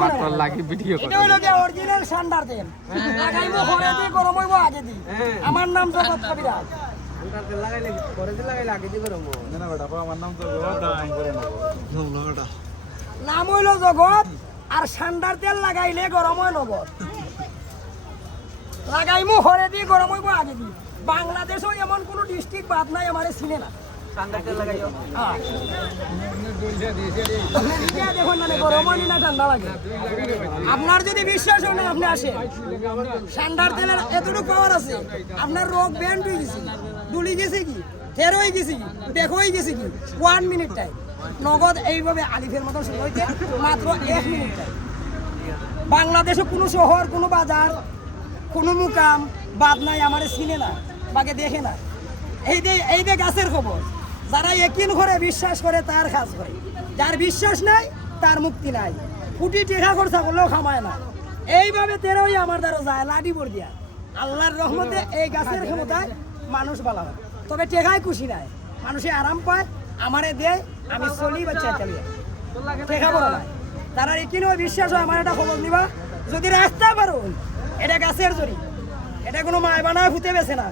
বাটর লাগি ভিডিও করে এটা হলো যে অরিজিনাল সান্ডার তেল লাগাইবো ঘরে দিয়ে গরম হইব আগে দি আমার নাম জগৎ কবিরাজ সান্ডার তেল লাগাইলে ঘরে দিয়ে লাগাইলে আগে দিয়ে গরম না বেটা আমার নাম তো দাম করে নেব নাম হইলো জগৎ আর সান্ডার তেল লাগাইলে গরম হয় নগদ লাগাইমু ঘরে দিয়ে গরম হইব আগে দি বাংলাদেশও এমন কোনো ডিস্ট্রিক্ট বাদ নাই আমারে চিনে না সান্ডার তেল লাগাইও দেখুন না গরম হয় না ঠান্ডা লাগে আপনার যদি বিশ্বাস হয় না আপনি আসেন সান্ডার তেলের এতটুকু পাওয়ার আছে আপনার রোগ ব্যান্ড হয়ে গেছে দুলি গেছে কি ফের হয়ে গেছে কি দেখো হয়ে গেছে কি 1 মিনিট টাইম নগদ এইভাবে আলিফের মতো শুরু হইতে মাত্র 1 মিনিট টাইম বাংলাদেশে কোনো শহর কোনো বাজার কোনো মুকাম বাদ নাই আমারে চিনে না বাকে দেখে না এই যে গাছের খবর যারা একিন করে বিশ্বাস করে তার কাজ করে যার বিশ্বাস নাই তার মুক্তি নাই কোটি টাকা খরচা করলেও খামায় না এইভাবে তেরোই আমার দ্বারা যায় লাডি বর দিয়া আল্লাহর রহমতে এই গাছের ক্ষমতায় মানুষ বালা হয় তবে টেকায় খুশি নাই মানুষে আরাম পায় আমারে দেয় আমি চলি বাচ্চা চালিয়ে টেকা বড় নাই তারা একিনও বিশ্বাস হয় আমার একটা খবর নিবা যদি রাস্তা পারো এটা গাছের জড়ি এটা কোনো মায় বানায় ফুটে বেছে না